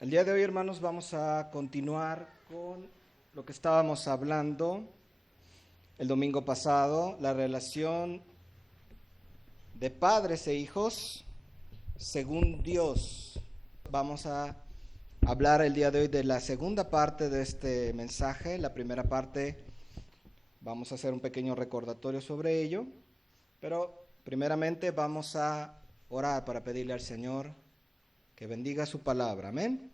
El día de hoy, hermanos, vamos a continuar con lo que estábamos hablando el domingo pasado, la relación de padres e hijos según Dios. Vamos a hablar el día de hoy de la segunda parte de este mensaje. La primera parte vamos a hacer un pequeño recordatorio sobre ello, pero primeramente vamos a orar para pedirle al Señor que bendiga su palabra. Amén.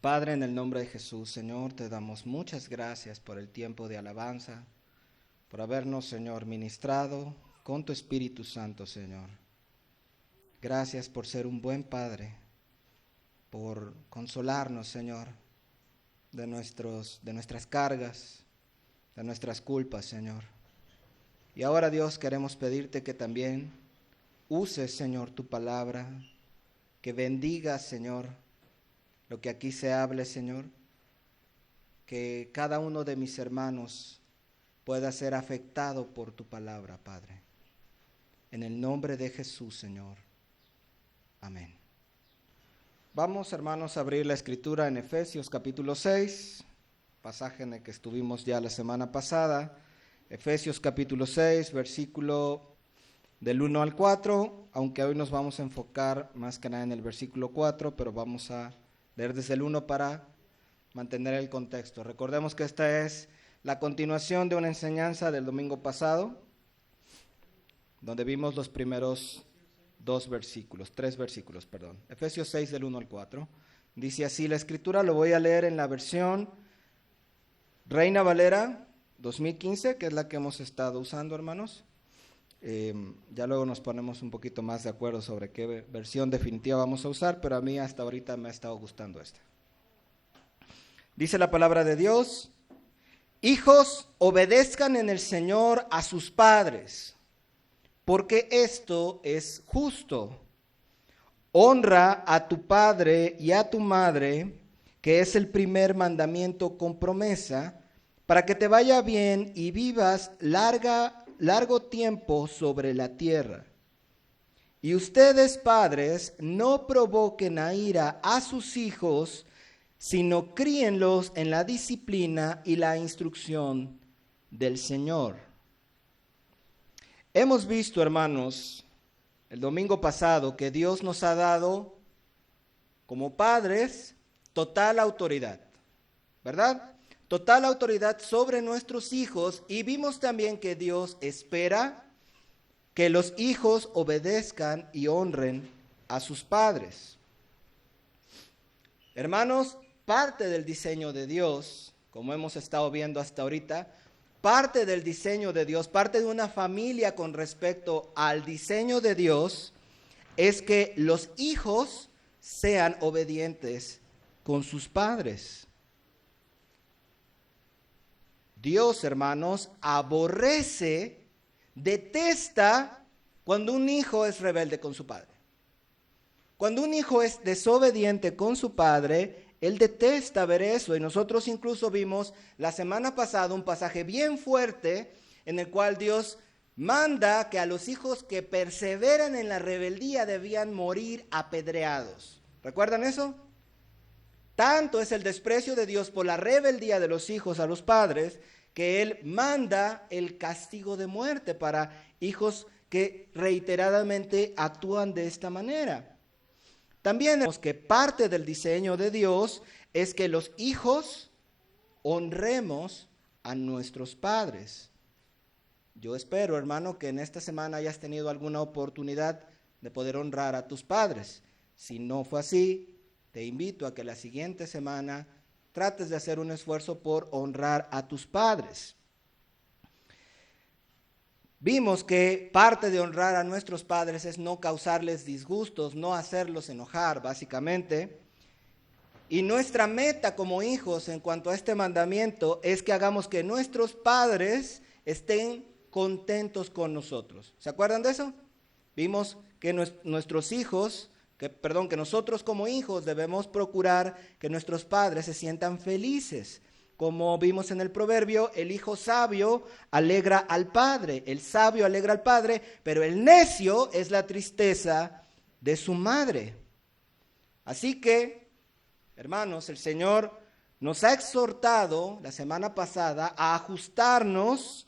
Padre, en el nombre de Jesús, Señor, te damos muchas gracias por el tiempo de alabanza, por habernos, Señor, ministrado con tu Espíritu Santo, Señor. Gracias por ser un buen Padre, por consolarnos, Señor, de nuestras cargas, de nuestras culpas, Señor. Y ahora, Dios, queremos pedirte que también uses, Señor, tu palabra, que bendigas, Señor, lo que aquí se hable, Señor, que cada uno de mis hermanos pueda ser afectado por tu palabra, Padre. En el nombre de Jesús, Señor. Amén. Vamos, hermanos, a abrir la escritura en Efesios capítulo 6, pasaje en el que estuvimos ya la semana pasada. Efesios capítulo 6, versículo del 1 al 4, aunque hoy nos vamos a enfocar más que nada en el versículo 4, pero vamos a leer desde el 1 para mantener el contexto. Recordemos que esta es la continuación de una enseñanza del domingo pasado, donde vimos los primeros tres versículos. Efesios 6 del 1 al 4. Dice así la escritura, lo voy a leer en la versión Reina Valera 2015, que es la que hemos estado usando, hermanos. Ya luego nos ponemos un poquito más de acuerdo sobre qué versión definitiva vamos a usar, pero a mí hasta ahorita me ha estado gustando esta. Dice la palabra de Dios: hijos, obedezcan en el Señor a sus padres, porque esto es justo. Honra a tu padre y a tu madre, que es el primer mandamiento con promesa, para que te vaya bien y vivas largo tiempo sobre la tierra. Y ustedes, padres, no provoquen a ira a sus hijos, sino críenlos en la disciplina y la instrucción del Señor. Hemos visto, hermanos, el domingo pasado que Dios nos ha dado como padres total autoridad, ¿verdad? Total autoridad sobre nuestros hijos, y vimos también que Dios espera que los hijos obedezcan y honren a sus padres. Hermanos, parte del diseño de Dios, como hemos estado viendo hasta ahorita, parte del diseño de Dios, parte de una familia con respecto al diseño de Dios, es que los hijos sean obedientes con sus padres. Dios, hermanos, aborrece, detesta cuando un hijo es rebelde con su padre. Cuando un hijo es desobediente con su padre, él detesta ver eso. Y nosotros incluso vimos la semana pasada un pasaje bien fuerte en el cual Dios manda que a los hijos que perseveran en la rebeldía debían morir apedreados. ¿Recuerdan eso? Tanto es el desprecio de Dios por la rebeldía de los hijos a los padres, que Él manda el castigo de muerte para hijos que reiteradamente actúan de esta manera. También vemos que parte del diseño de Dios es que los hijos honremos a nuestros padres. Yo espero, hermano, que en esta semana hayas tenido alguna oportunidad de poder honrar a tus padres. Si no fue así, te invito a que la siguiente semana trates de hacer un esfuerzo por honrar a tus padres. Vimos que parte de honrar a nuestros padres es no causarles disgustos, no hacerlos enojar, básicamente. Y nuestra meta como hijos en cuanto a este mandamiento es que hagamos que nuestros padres estén contentos con nosotros. ¿Se acuerdan de eso? Vimos que nuestros hijos... que nosotros como hijos debemos procurar que nuestros padres se sientan felices. Como vimos en el proverbio, el hijo sabio alegra al padre, el sabio alegra al padre, pero el necio es la tristeza de su madre. Así que, hermanos, el Señor nos ha exhortado la semana pasada a ajustarnos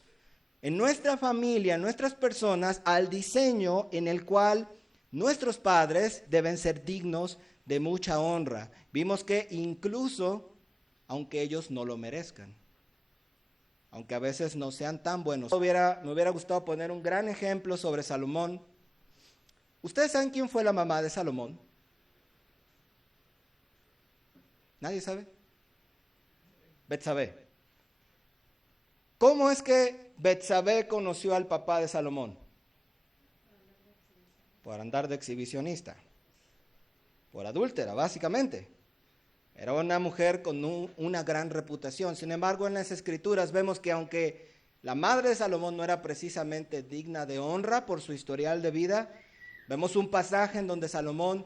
en nuestra familia, en nuestras personas, al diseño en el cual nuestros padres deben ser dignos de mucha honra. Vimos que incluso, aunque ellos no lo merezcan, aunque a veces no sean tan buenos. Me hubiera gustado poner un gran ejemplo sobre Salomón. ¿Ustedes saben quién fue la mamá de Salomón? ¿Nadie sabe? Betsabé. ¿Cómo es que Betsabé conoció al papá de Salomón? Por andar de exhibicionista, por adúltera, básicamente. Era una mujer con una gran reputación. Sin embargo, en las Escrituras vemos que aunque la madre de Salomón no era precisamente digna de honra por su historial de vida, vemos un pasaje en donde Salomón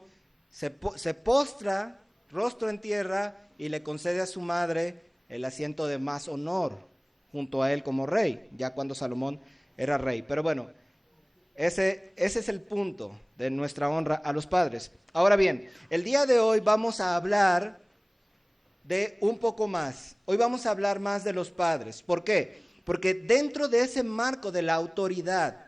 se postra, rostro en tierra, y le concede a su madre el asiento de más honor junto a él como rey, ya cuando Salomón era rey. Pero bueno, ese es el punto de nuestra honra a los padres. Ahora bien, el día de hoy vamos a hablar de un poco más. Hoy vamos a hablar más de los padres. ¿Por qué? Porque dentro de ese marco de la autoridad,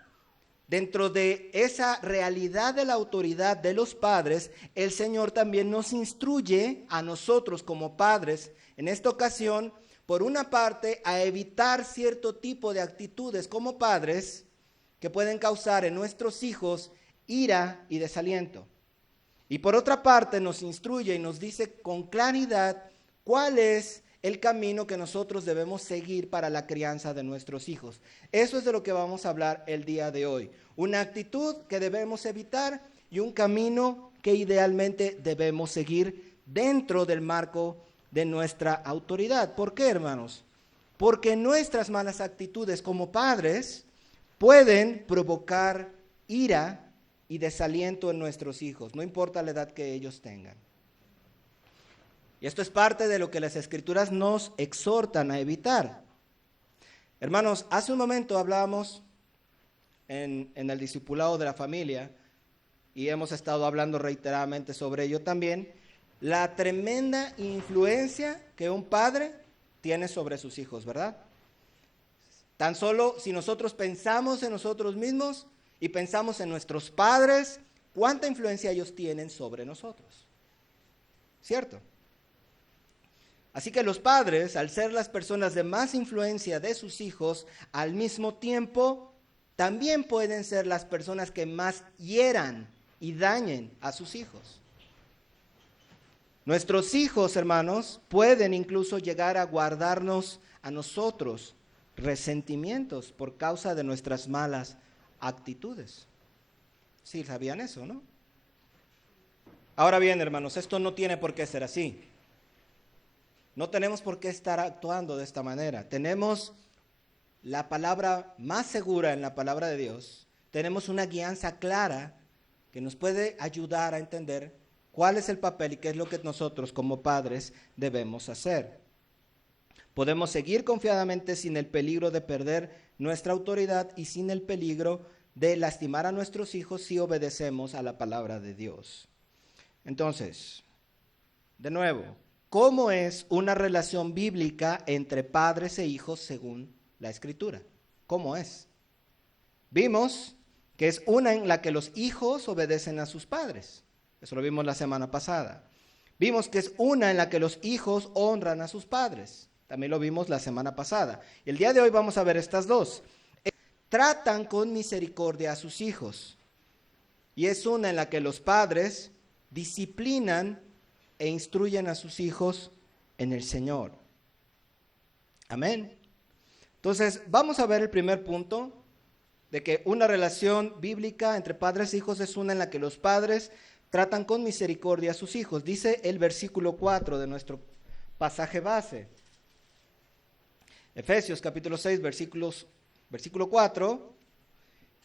dentro de esa realidad de la autoridad de los padres, el Señor también nos instruye a nosotros como padres, en esta ocasión, por una parte, a evitar cierto tipo de actitudes como padres que pueden causar en nuestros hijos ira y desaliento. Y por otra parte, nos instruye y nos dice con claridad cuál es el camino que nosotros debemos seguir para la crianza de nuestros hijos. Eso es de lo que vamos a hablar el día de hoy. Una actitud que debemos evitar y un camino que idealmente debemos seguir dentro del marco de nuestra autoridad. ¿Por qué, hermanos? Porque nuestras malas actitudes como padres pueden provocar ira y desaliento en nuestros hijos, no importa la edad que ellos tengan. Y esto es parte de lo que las Escrituras nos exhortan a evitar. Hermanos, hace un momento hablábamos en el discipulado de la familia, y hemos estado hablando reiteradamente sobre ello también, la tremenda influencia que un padre tiene sobre sus hijos, ¿verdad? Tan solo si nosotros pensamos en nosotros mismos y pensamos en nuestros padres, ¿cuánta influencia ellos tienen sobre nosotros? ¿Cierto? Así que los padres, al ser las personas de más influencia de sus hijos, al mismo tiempo también pueden ser las personas que más hieran y dañen a sus hijos. Nuestros hijos, hermanos, pueden incluso llegar a guardarnos a nosotros resentimientos por causa de nuestras malas actitudes. Sí, sabían eso, ¿no? Ahora bien, hermanos, esto no tiene por qué ser así. No tenemos por qué estar actuando de esta manera. Tenemos la palabra más segura en la palabra de Dios. Tenemos una guianza clara que nos puede ayudar a entender cuál es el papel y qué es lo que nosotros como padres debemos hacer. Podemos seguir confiadamente sin el peligro de perder nuestra autoridad y sin el peligro de lastimar a nuestros hijos si obedecemos a la palabra de Dios. Entonces, de nuevo, ¿cómo es una relación bíblica entre padres e hijos según la Escritura? ¿Cómo es? Vimos que es una en la que los hijos obedecen a sus padres. Eso lo vimos la semana pasada. Vimos que es una en la que los hijos honran a sus padres. También lo vimos la semana pasada. Y el día de hoy vamos a ver estas dos. Tratan con misericordia a sus hijos. Y es una en la que los padres disciplinan e instruyen a sus hijos en el Señor. Amén. Entonces, vamos a ver el primer punto, de que una relación bíblica entre padres e hijos es una en la que los padres tratan con misericordia a sus hijos. Dice el versículo 4 de nuestro pasaje base. Efesios capítulo 6, versículo 4.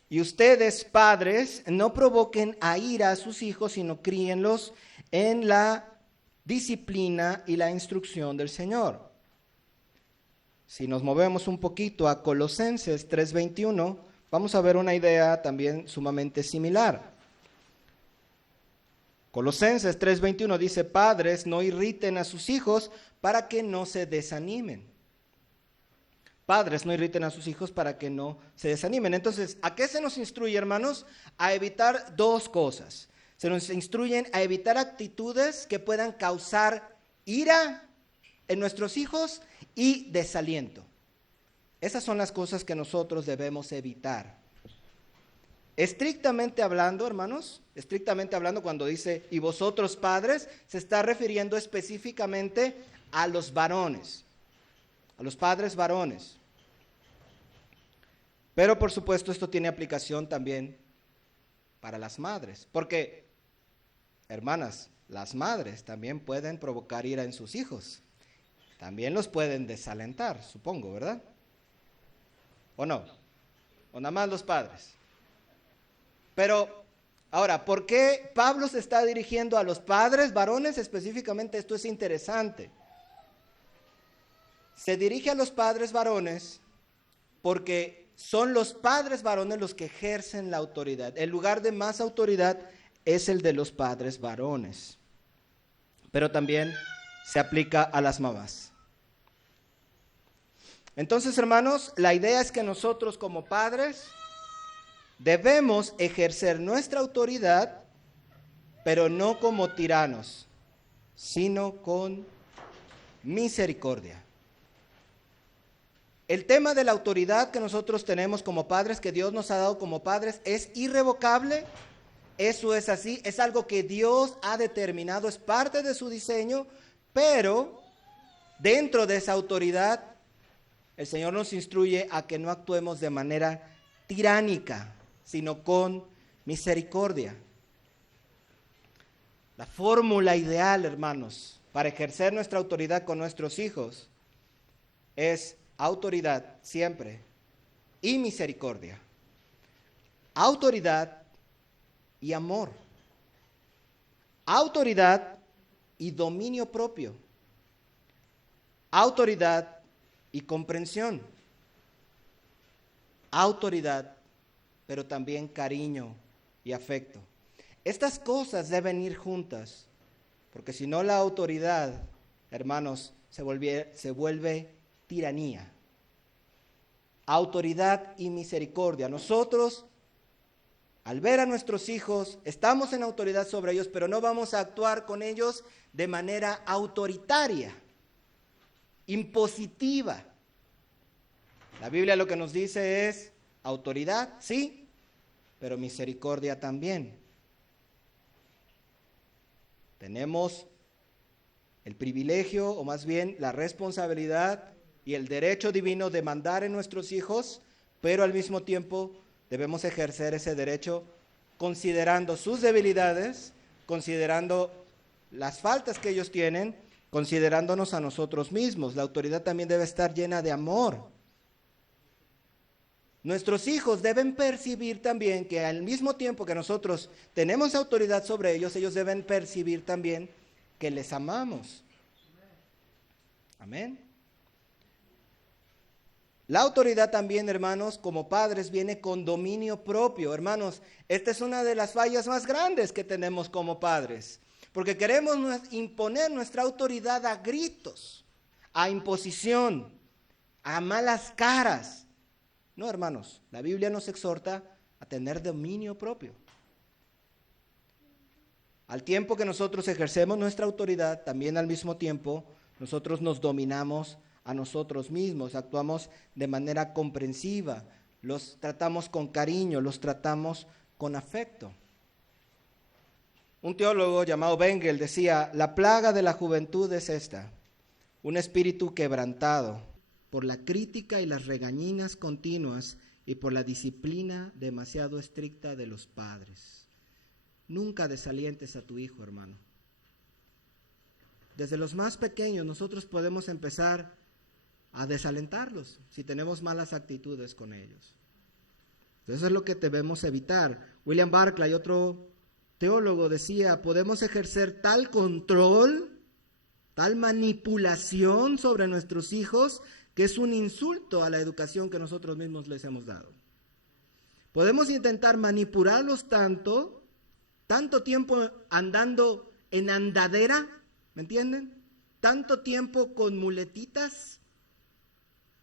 Y ustedes, padres, no provoquen a ira a sus hijos, sino críenlos en la disciplina y la instrucción del Señor. Si nos movemos un poquito a Colosenses 3:21, vamos a ver una idea también sumamente similar. Colosenses 3:21 dice, padres, no irriten a sus hijos para que no se desanimen. Padres, no irriten a sus hijos para que no se desanimen. Entonces, ¿a qué se nos instruye, hermanos? A evitar dos cosas. Se nos instruyen a evitar actitudes que puedan causar ira en nuestros hijos y desaliento. Esas son las cosas que nosotros debemos evitar. Estrictamente hablando, hermanos, cuando dice, y vosotros padres, se está refiriendo específicamente a los varones, a los padres varones. Pero por supuesto esto tiene aplicación también para las madres, porque, hermanas, las madres también pueden provocar ira en sus hijos, también los pueden desalentar, supongo, ¿verdad? ¿O no? ¿O nada más los padres? Pero, ahora, ¿por qué Pablo se está dirigiendo a los padres varones específicamente? Esto es interesante. Se dirige a los padres varones porque son los padres varones los que ejercen la autoridad. El lugar de más autoridad es el de los padres varones. Pero también se aplica a las mamás. Entonces, hermanos, la idea es que nosotros como padres debemos ejercer nuestra autoridad, pero no como tiranos, sino con misericordia. El tema de la autoridad que nosotros tenemos como padres, que Dios nos ha dado como padres, es irrevocable. Eso es así, es algo que Dios ha determinado, es parte de su diseño, pero dentro de esa autoridad, el Señor nos instruye a que no actuemos de manera tiránica, sino con misericordia. La fórmula ideal, hermanos, para ejercer nuestra autoridad con nuestros hijos es autoridad siempre y misericordia. Autoridad y amor. Autoridad y dominio propio. Autoridad y comprensión. Autoridad, pero también cariño y afecto. Estas cosas deben ir juntas, porque si no la autoridad, hermanos, se vuelve tiranía. Autoridad y misericordia. Nosotros, al ver a nuestros hijos, estamos en autoridad sobre ellos, pero no vamos a actuar con ellos de manera autoritaria, impositiva. La Biblia lo que nos dice es autoridad, sí, pero misericordia también. Tenemos el privilegio, o más bien la responsabilidad y el derecho divino de mandar en nuestros hijos, pero al mismo tiempo debemos ejercer ese derecho considerando sus debilidades, considerando las faltas que ellos tienen, considerándonos a nosotros mismos. La autoridad también debe estar llena de amor. Nuestros hijos deben percibir también que al mismo tiempo que nosotros tenemos autoridad sobre ellos, ellos deben percibir también que les amamos. Amén. La autoridad también, hermanos, como padres, viene con dominio propio. Hermanos, esta es una de las fallas más grandes que tenemos como padres, porque queremos imponer nuestra autoridad a gritos, a imposición, a malas caras. No, hermanos, la Biblia nos exhorta a tener dominio propio. Al tiempo que nosotros ejercemos nuestra autoridad, también al mismo tiempo nosotros nos dominamos a nosotros mismos, actuamos de manera comprensiva, los tratamos con cariño, los tratamos con afecto. Un teólogo llamado Bengel decía, la plaga de la juventud es esta, un espíritu quebrantado por la crítica y las regañinas continuas y por la disciplina demasiado estricta de los padres. Nunca desalientes a tu hijo, hermano. Desde los más pequeños nosotros podemos empezar a desalentarlos si tenemos malas actitudes con ellos. Eso es lo que debemos evitar. William Barclay, otro teólogo, decía, podemos ejercer tal control, tal manipulación sobre nuestros hijos, que es un insulto a la educación que nosotros mismos les hemos dado. Podemos intentar manipularlos tanto tanto tiempo andando en andadera, ¿me entienden? Tanto tiempo con muletitas,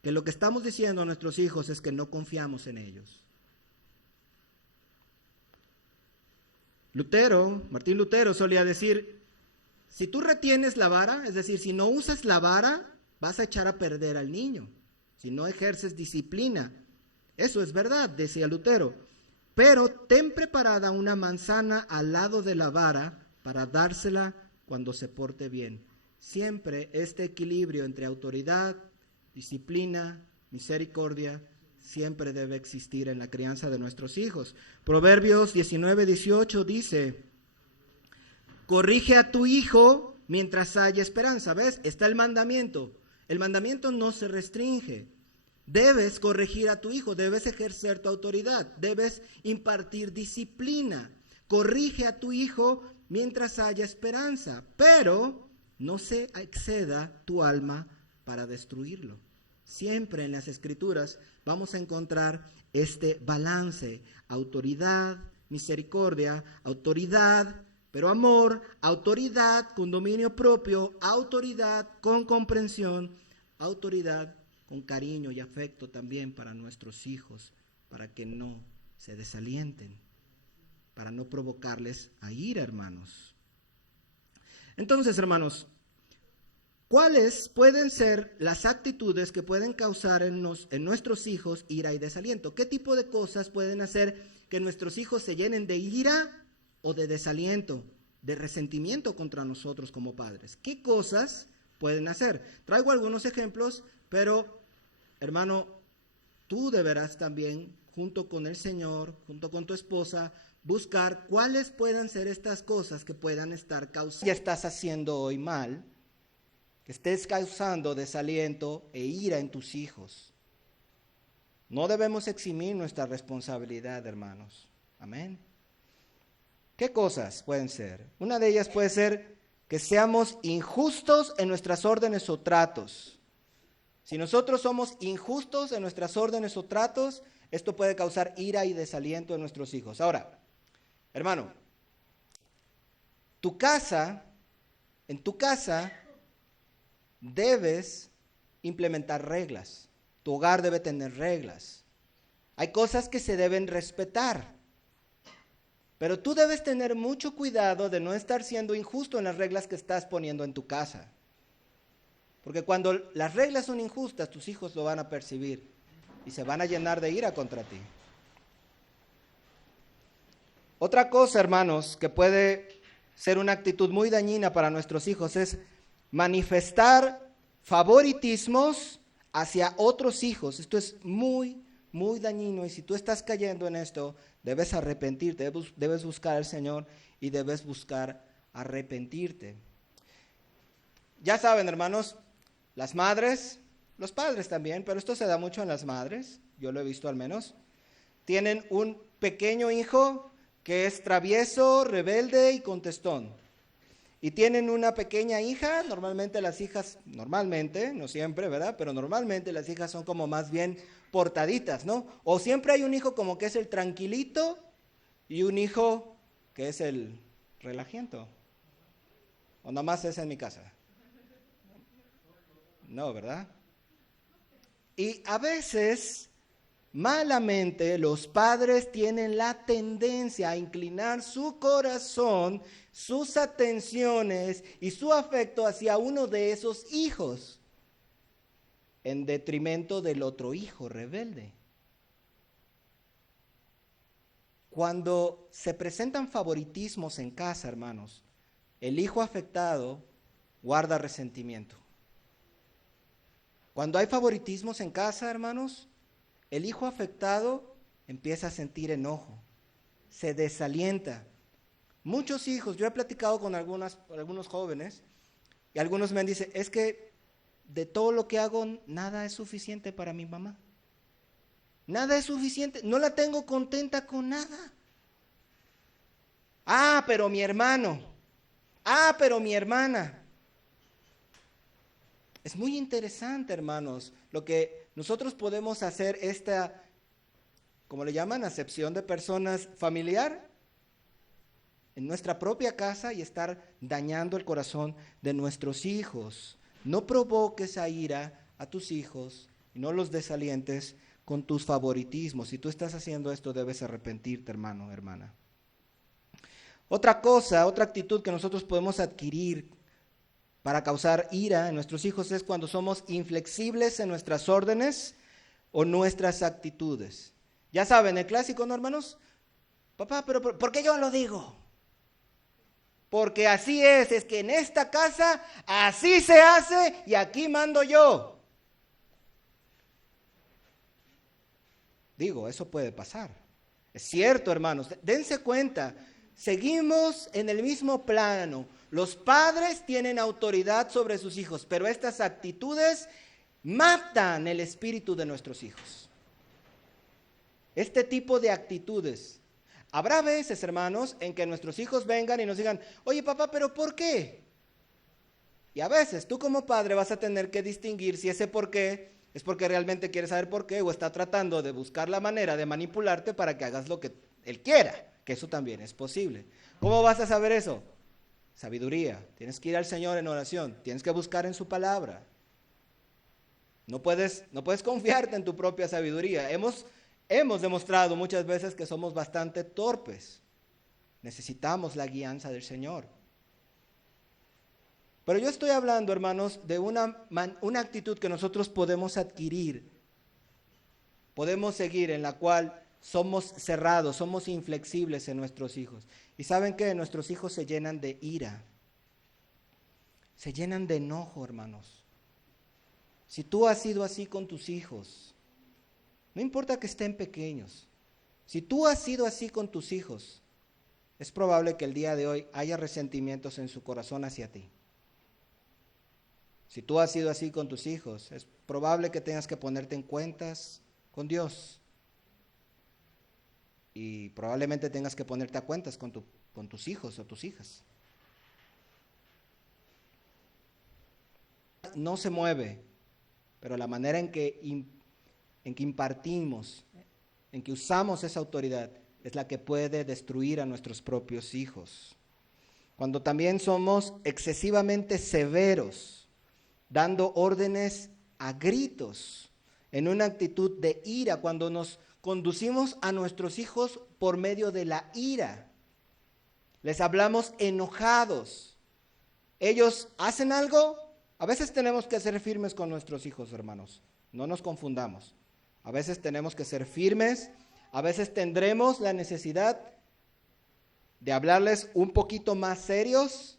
que lo que estamos diciendo a nuestros hijos es que no confiamos en ellos. Martín Lutero solía decir, si tú retienes la vara, es decir, si no usas la vara, vas a echar a perder al niño, si no ejerces disciplina. Eso es verdad, decía Lutero, pero ten preparada una manzana al lado de la vara para dársela cuando se porte bien. Siempre este equilibrio entre autoridad, disciplina, misericordia, siempre debe existir en la crianza de nuestros hijos. Proverbios 19:18 dice, corrige a tu hijo mientras haya esperanza. ¿Ves? Está el mandamiento. El mandamiento no se restringe. Debes corregir a tu hijo, debes ejercer tu autoridad, debes impartir disciplina. Corrige a tu hijo mientras haya esperanza, pero no se exceda tu alma para destruirlo. Siempre en las Escrituras vamos a encontrar este balance: autoridad, misericordia, autoridad, pero amor, autoridad con dominio propio, autoridad con comprensión, autoridad con cariño y afecto también para nuestros hijos, para que no se desalienten, para no provocarles a ira, hermanos. Entonces, hermanos, ¿cuáles pueden ser las actitudes que pueden causar en nuestros hijos ira y desaliento? ¿Qué tipo de cosas pueden hacer que nuestros hijos se llenen de ira o de desaliento, de resentimiento contra nosotros como padres? ¿Qué cosas pueden hacer? Traigo algunos ejemplos, pero, hermano, tú deberás también, junto con el Señor, junto con tu esposa, buscar cuáles puedan ser estas cosas que puedan estar causando. Ya estás haciendo hoy mal, que estés causando desaliento e ira en tus hijos. No debemos eximir nuestra responsabilidad, hermanos. Amén. ¿Qué cosas pueden ser? Una de ellas puede ser que seamos injustos en nuestras órdenes o tratos. Si nosotros somos injustos en nuestras órdenes o tratos, esto puede causar ira y desaliento en nuestros hijos. Ahora, hermano, en tu casa debes implementar reglas. Tu hogar debe tener reglas. Hay cosas que se deben respetar. Pero tú debes tener mucho cuidado de no estar siendo injusto en las reglas que estás poniendo en tu casa. Porque cuando las reglas son injustas, tus hijos lo van a percibir y se van a llenar de ira contra ti. Otra cosa, hermanos, que puede ser una actitud muy dañina para nuestros hijos es manifestar favoritismos hacia otros hijos. Esto es muy, muy dañino, y si tú estás cayendo en esto, debes arrepentirte, debes buscar al Señor y debes buscar arrepentirte. Ya saben, hermanos, las madres, los padres también, pero esto se da mucho en las madres, yo lo he visto al menos, tienen un pequeño hijo que es travieso, rebelde y contestón. Y tienen una pequeña hija, normalmente las hijas, no siempre, ¿verdad? Pero normalmente las hijas son como más bien portaditas, ¿no? O siempre hay un hijo como que es el tranquilito y un hijo que es el relajiento. O nomás es en mi casa. No, ¿verdad? Y a veces, malamente, los padres tienen la tendencia a inclinar su corazón, sus atenciones y su afecto hacia uno de esos hijos, en detrimento del otro hijo rebelde. Cuando se presentan favoritismos en casa, hermanos, el hijo afectado guarda resentimiento. Cuando hay favoritismos en casa, hermanos, el hijo afectado empieza a sentir enojo, se desalienta. Muchos hijos, yo he platicado con algunos jóvenes y algunos me dicen, es que de todo lo que hago, nada es suficiente para mi mamá. Nada es suficiente, no la tengo contenta con nada. Ah, pero mi hermano. Ah, pero mi hermana. Es muy interesante, hermanos, lo que nosotros podemos hacer, ¿cómo le llaman? Acepción de personas familiar. en nuestra propia casa y estar dañando el corazón de nuestros hijos. No provoques a ira a tus hijos y no los desalientes con tus favoritismos. Si tú estás haciendo esto, debes arrepentirte, hermano, hermana. Otra cosa, otra actitud que nosotros podemos adquirir para causar ira en nuestros hijos es cuando somos inflexibles en nuestras órdenes o nuestras actitudes. Ya saben, el clásico, ¿no, hermanos? Papá, pero ¿por qué yo lo digo? Porque así es que en esta casa así se hace y aquí mando yo. Digo, eso puede pasar. Es cierto, hermanos, dense cuenta, seguimos en el mismo plano. Los padres tienen autoridad sobre sus hijos, pero estas actitudes matan el espíritu de nuestros hijos. Este tipo de actitudes. Habrá veces, hermanos, en que nuestros hijos vengan y nos digan, oye papá, ¿pero por qué? Y a veces tú como padre vas a tener que distinguir si ese por qué es porque realmente quiere saber por qué o está tratando de buscar la manera de manipularte para que hagas lo que él quiera, que eso también es posible. ¿Cómo vas a saber eso? Sabiduría. Tienes que ir al Señor en oración, tienes que buscar en su palabra. No puedes confiarte en tu propia sabiduría. Hemos demostrado muchas veces que somos bastante torpes. Necesitamos la guianza del Señor. Pero yo estoy hablando, hermanos, de una actitud que nosotros podemos adquirir, podemos seguir, en la cual somos cerrados, somos inflexibles en nuestros hijos. ¿Y saben qué? Nuestros hijos se llenan de ira, se llenan de enojo, hermanos. Si tú has sido así con tus hijos, no importa que estén pequeños, si tú has sido así con tus hijos, es probable que el día de hoy haya resentimientos en su corazón hacia ti. Si tú has sido así con tus hijos, es probable que tengas que ponerte en cuentas con Dios. Y probablemente tengas que ponerte a cuentas con tus hijos o tus hijas. No se mueve, pero la manera en que impartimos, en que usamos esa autoridad, es la que puede destruir a nuestros propios hijos. Cuando también somos excesivamente severos, dando órdenes a gritos, en una actitud de ira, cuando nos conducimos a nuestros hijos por medio de la ira. Les hablamos enojados. Ellos hacen algo, a veces tenemos que ser firmes con nuestros hijos, hermanos. No nos confundamos. A veces tenemos que ser firmes, a veces tendremos la necesidad de hablarles un poquito más serios,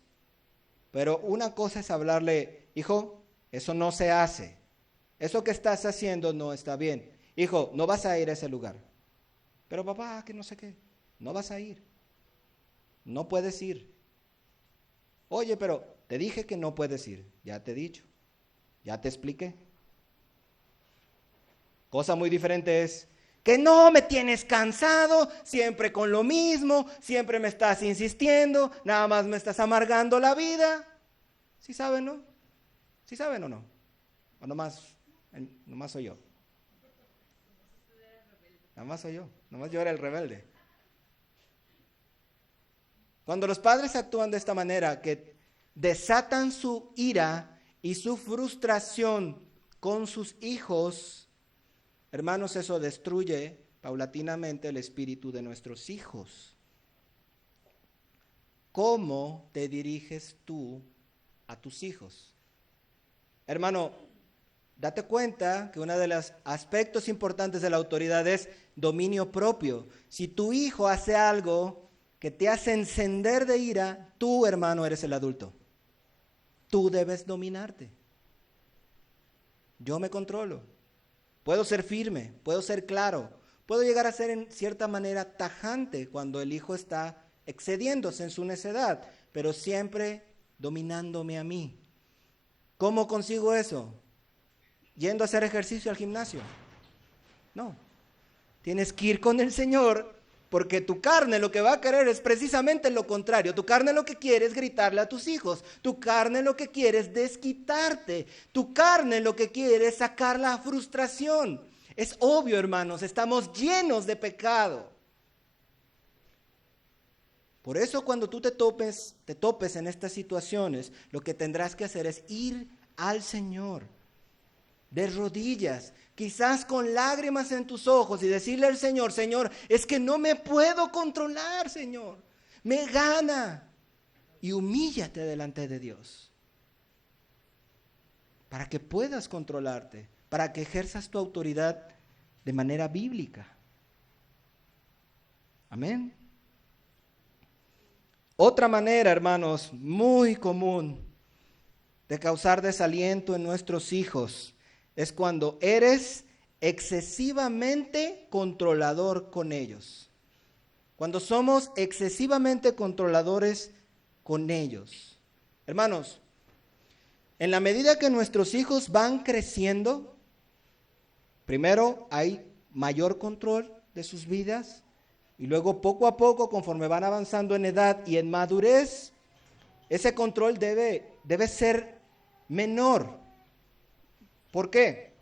pero una cosa es hablarle, hijo, eso no se hace. Eso que estás haciendo no está bien. Hijo, no vas a ir a ese lugar. Pero papá, que no sé qué. No vas a ir. No puedes ir. Oye, pero te dije que no puedes ir. Ya te he dicho. Ya te expliqué. Cosa muy diferente es que no me tienes cansado, siempre con lo mismo, siempre me estás insistiendo, nada más me estás amargando la vida. ¿Sí saben, no? ¿Sí saben o no? ¿O nomás soy yo? Nada más soy yo, nomás yo era el rebelde. Cuando los padres actúan de esta manera, que desatan su ira y su frustración con sus hijos, hermanos, eso destruye paulatinamente el espíritu de nuestros hijos. ¿Cómo te diriges tú a tus hijos? Hermano, date cuenta que uno de los aspectos importantes de la autoridad es dominio propio. Si tu hijo hace algo que te hace encender de ira, tú, hermano, eres el adulto. Tú debes dominarte. Yo me controlo. Puedo ser firme, puedo ser claro, puedo llegar a ser en cierta manera tajante cuando el hijo está excediéndose en su necedad, pero siempre dominándome a mí. ¿Cómo consigo eso? ¿Yendo a hacer ejercicio al gimnasio? No. Tienes que ir con el Señor, porque tu carne lo que va a querer es precisamente lo contrario. Tu carne lo que quiere es gritarle a tus hijos. Tu carne lo que quiere es desquitarte. Tu carne lo que quiere es sacar la frustración. Es obvio, hermanos, estamos llenos de pecado. Por eso cuando tú te topes en estas situaciones, lo que tendrás que hacer es ir al Señor, de rodillas, quizás con lágrimas en tus ojos y decirle al Señor, Señor, es que no me puedo controlar, Señor, me gana. Y humíllate delante de Dios, para que puedas controlarte, para que ejerzas tu autoridad de manera bíblica. Amén. Otra manera, hermanos, muy común de causar desaliento en nuestros hijos es cuando eres excesivamente controlador con ellos. Cuando somos excesivamente controladores con ellos. Hermanos, en la medida que nuestros hijos van creciendo, primero hay mayor control de sus vidas. Y luego poco a poco, conforme van avanzando en edad y en madurez, ese control debe ser menor. ¿Por qué?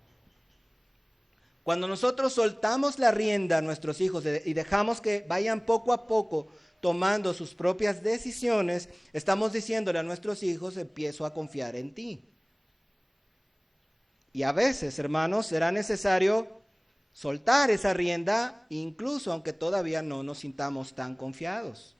Cuando nosotros soltamos la rienda a nuestros hijos y dejamos que vayan poco a poco tomando sus propias decisiones, estamos diciéndole a nuestros hijos, empiezo a confiar en ti. Y a veces, hermanos, será necesario soltar esa rienda, incluso aunque todavía no nos sintamos tan confiados.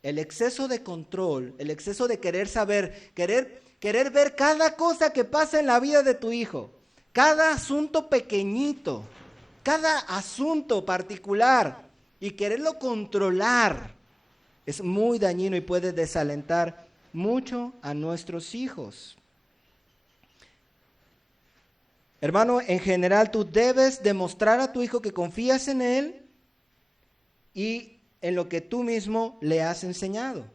El exceso de control, el exceso de querer saber, querer ver cada cosa que pasa en la vida de tu hijo, cada asunto pequeñito, cada asunto particular, y quererlo controlar, es muy dañino y puede desalentar mucho a nuestros hijos. Hermano, en general tú debes demostrar a tu hijo que confías en él y en lo que tú mismo le has enseñado.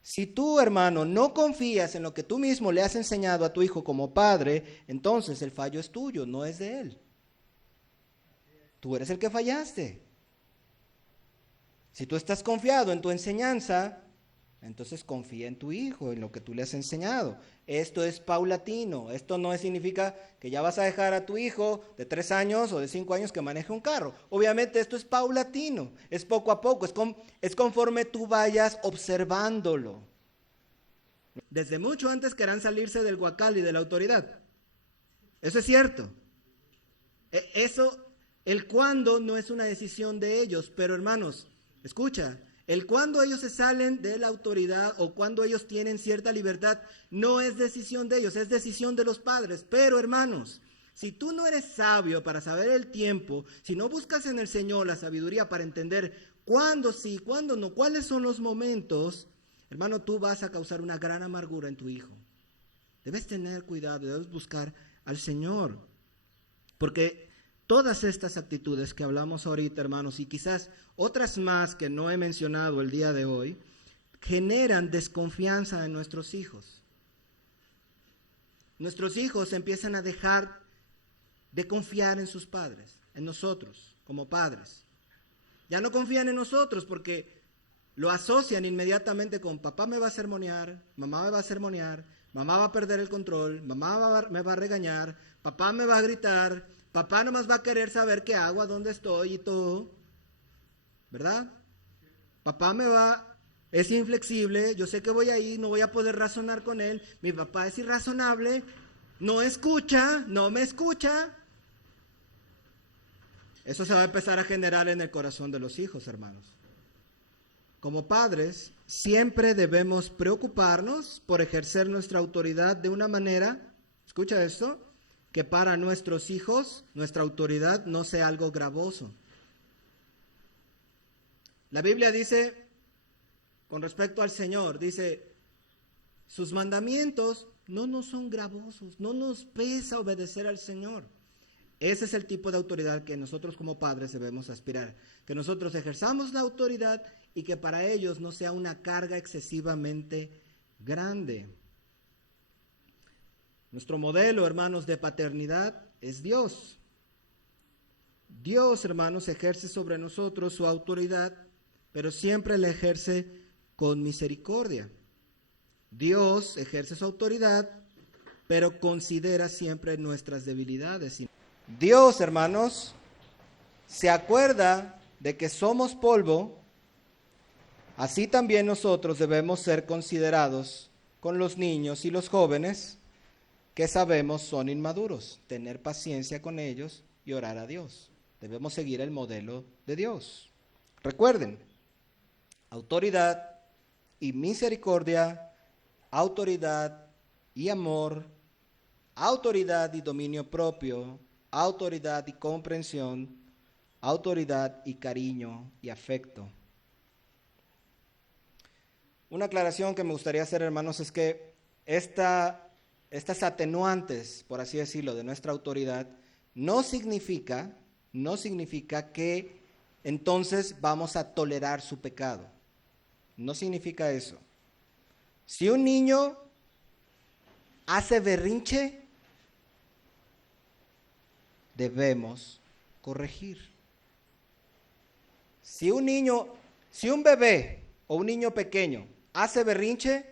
Si tú, hermano, no confías en lo que tú mismo le has enseñado a tu hijo como padre, entonces el fallo es tuyo, no es de él. Tú eres el que fallaste. Si tú estás confiado en tu enseñanza, entonces confía en tu hijo, en lo que tú le has enseñado. Esto es paulatino. Esto no significa que ya vas a dejar a tu hijo de 3 años o de 5 años que maneje un carro. Obviamente esto es paulatino, es poco a poco, es conforme tú vayas observándolo. Desde mucho antes querrán salirse del guacal y de la autoridad. Eso es cierto. El cuándo no es una decisión de ellos, pero hermanos, escucha, el cuando ellos se salen de la autoridad o cuando ellos tienen cierta libertad no es decisión de ellos, es decisión de los padres. Pero hermanos, si tú no eres sabio para saber el tiempo, si no buscas en el Señor la sabiduría para entender cuándo sí, cuándo no, cuáles son los momentos, hermano, tú vas a causar una gran amargura en tu hijo. Debes tener cuidado, debes buscar al Señor, porque todas estas actitudes que hablamos ahorita, hermanos, y quizás otras más que no he mencionado el día de hoy, generan desconfianza en nuestros hijos. Nuestros hijos empiezan a dejar de confiar en sus padres, en nosotros como padres. Ya no confían en nosotros porque lo asocian inmediatamente con papá me va a sermonear, mamá me va a sermonear, mamá va a perder el control, mamá me va a regañar, papá me va a gritar, papá nomás va a querer saber qué hago, a dónde estoy y todo, ¿verdad? Papá es inflexible, yo sé que voy ahí, no voy a poder razonar con él, mi papá es irrazonable, no me escucha. Eso se va a empezar a generar en el corazón de los hijos, hermanos. Como padres, siempre debemos preocuparnos por ejercer nuestra autoridad de una manera, escucha esto, que para nuestros hijos nuestra autoridad no sea algo gravoso. La Biblia dice, con respecto al Señor, dice, sus mandamientos no nos son gravosos, no nos pesa obedecer al Señor. Ese es el tipo de autoridad que nosotros como padres debemos aspirar, que nosotros ejerzamos la autoridad y que para ellos no sea una carga excesivamente grande. Nuestro modelo, hermanos, de paternidad es Dios. Dios, hermanos, ejerce sobre nosotros su autoridad, pero siempre la ejerce con misericordia. Dios ejerce su autoridad, pero considera siempre nuestras debilidades. Dios, hermanos, se acuerda de que somos polvo, así también nosotros debemos ser considerados con los niños y los jóvenes que sabemos son inmaduros, tener paciencia con ellos y orar a Dios. Debemos seguir el modelo de Dios. Recuerden, autoridad y misericordia, autoridad y amor, autoridad y dominio propio, autoridad y comprensión, autoridad y cariño y afecto. Una aclaración que me gustaría hacer, hermanos, es que estas atenuantes, por así decirlo, de nuestra autoridad, no significa que entonces vamos a tolerar su pecado. No significa eso. Si un niño hace berrinche, debemos corregir. Si un bebé o un niño pequeño hace berrinche,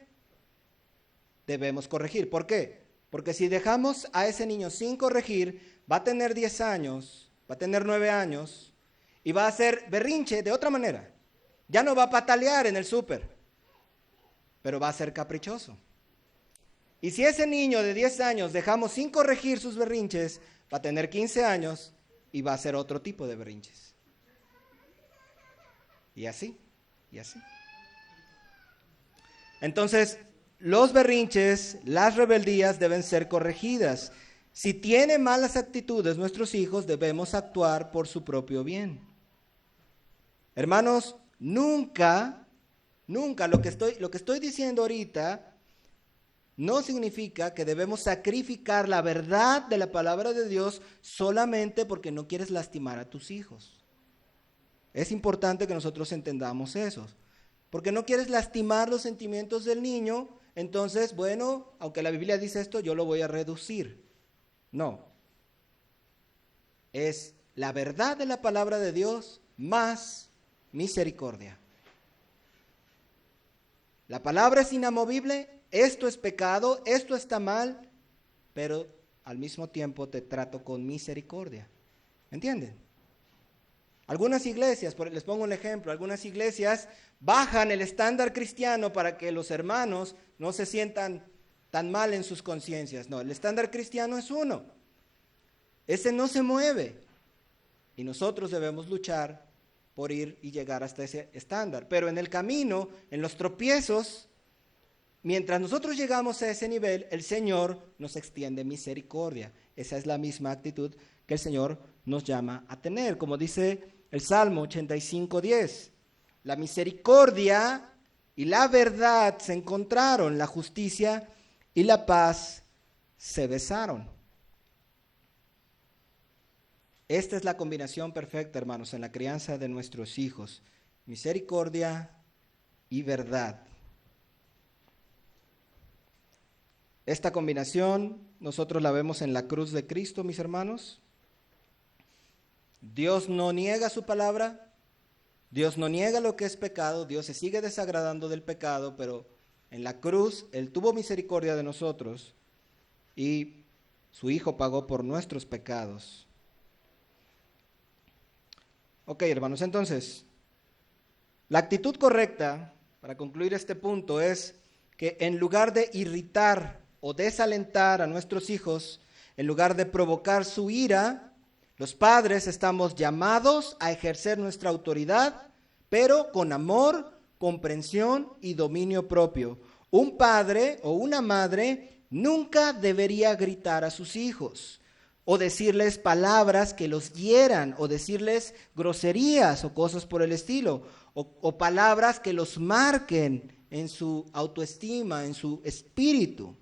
debemos corregir. ¿Por qué? Porque si dejamos a ese niño sin corregir, va a tener 10 años, va a tener 9 años y va a hacer berrinche de otra manera. Ya no va a patalear en el súper, pero va a ser caprichoso. Y si ese niño de 10 años dejamos sin corregir sus berrinches, va a tener 15 años y va a hacer otro tipo de berrinches. Y así, y así. Entonces, los berrinches, las rebeldías deben ser corregidas. Si tienen malas actitudes nuestros hijos, debemos actuar por su propio bien. Hermanos, nunca lo que estoy diciendo ahorita no significa que debemos sacrificar la verdad de la palabra de Dios solamente porque no quieres lastimar a tus hijos. Es importante que nosotros entendamos eso. Porque no quieres lastimar los sentimientos del niño, entonces, bueno, aunque la Biblia dice esto, yo lo voy a reducir. No. Es la verdad de la palabra de Dios más misericordia. La palabra es inamovible, esto es pecado, esto está mal, pero al mismo tiempo te trato con misericordia. ¿Entienden? Algunas iglesias, les pongo un ejemplo, algunas iglesias bajan el estándar cristiano para que los hermanos no se sientan tan mal en sus conciencias. No, el estándar cristiano es uno. Ese no se mueve. Y nosotros debemos luchar por ir y llegar hasta ese estándar. Pero en el camino, en los tropiezos, mientras nosotros llegamos a ese nivel, el Señor nos extiende misericordia. Esa es la misma actitud que el Señor nos llama a tener. Como dice el Salmo 85:10, la misericordia y la verdad se encontraron, la justicia y la paz se besaron. Esta es la combinación perfecta, hermanos, en la crianza de nuestros hijos. Misericordia y verdad. Esta combinación nosotros la vemos en la cruz de Cristo, mis hermanos. Dios no niega su palabra, Dios no niega lo que es pecado, Dios se sigue desagradando del pecado, pero en la cruz Él tuvo misericordia de nosotros y su Hijo pagó por nuestros pecados. Ok, hermanos, entonces, la actitud correcta, para concluir este punto, es que en lugar de irritar o desalentar a nuestros hijos, en lugar de provocar su ira, los padres estamos llamados a ejercer nuestra autoridad, pero con amor, comprensión y dominio propio. Un padre o una madre nunca debería gritar a sus hijos o decirles palabras que los hieran o decirles groserías o cosas por el estilo o palabras que los marquen en su autoestima, en su espíritu.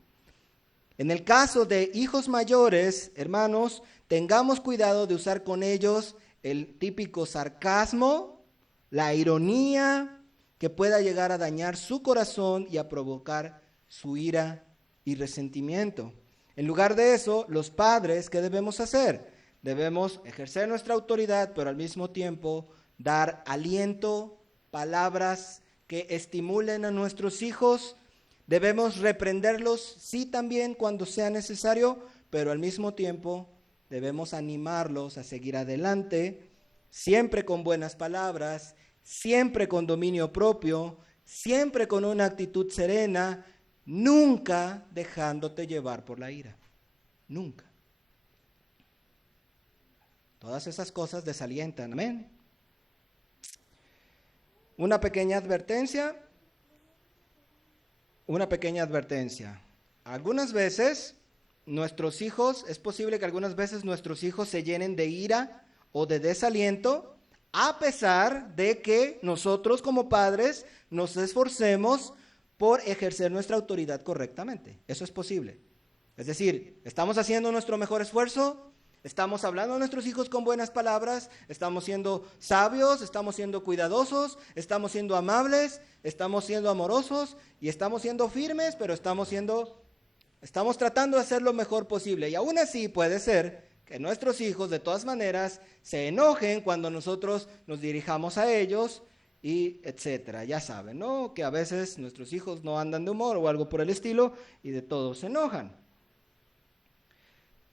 En el caso de hijos mayores, hermanos, tengamos cuidado de usar con ellos el típico sarcasmo, la ironía, que pueda llegar a dañar su corazón y a provocar su ira y resentimiento. En lugar de eso, los padres, ¿qué debemos hacer? Debemos ejercer nuestra autoridad, pero al mismo tiempo dar aliento, palabras que estimulen a nuestros hijos. Debemos reprenderlos, sí, también cuando sea necesario, pero al mismo tiempo debemos animarlos a seguir adelante, siempre con buenas palabras, siempre con dominio propio, siempre con una actitud serena, nunca dejándote llevar por la ira. Nunca. Todas esas cosas desalientan, amén. Una pequeña advertencia. Algunas veces nuestros hijos, es posible que algunas veces nuestros hijos se llenen de ira o de desaliento, a pesar de que nosotros como padres nos esforcemos por ejercer nuestra autoridad correctamente. Eso es posible. Es decir, estamos haciendo nuestro mejor esfuerzo, estamos hablando a nuestros hijos con buenas palabras, estamos siendo sabios, estamos siendo cuidadosos, estamos siendo amables, estamos siendo amorosos y estamos siendo firmes, pero estamos tratando de hacer lo mejor posible. Y aún así puede ser que nuestros hijos de todas maneras se enojen cuando nosotros nos dirijamos a ellos y etcétera. Ya saben, ¿no? Que a veces nuestros hijos no andan de humor o algo por el estilo y de todo se enojan.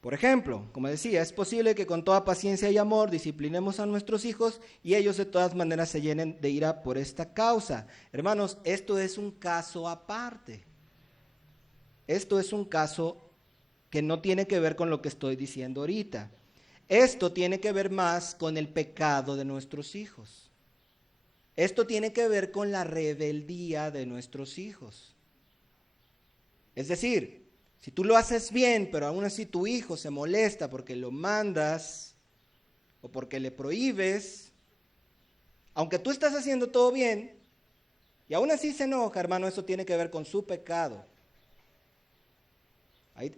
Por ejemplo, como decía, es posible que con toda paciencia y amor disciplinemos a nuestros hijos y ellos de todas maneras se llenen de ira por esta causa. Hermanos, esto es un caso aparte. Esto es un caso que no tiene que ver con lo que estoy diciendo ahorita. Esto tiene que ver más con el pecado de nuestros hijos. Esto tiene que ver con la rebeldía de nuestros hijos. Es decir, si tú lo haces bien, pero aún así tu hijo se molesta porque lo mandas o porque le prohíbes, aunque tú estás haciendo todo bien y aún así se enoja, hermano, eso tiene que ver con su pecado.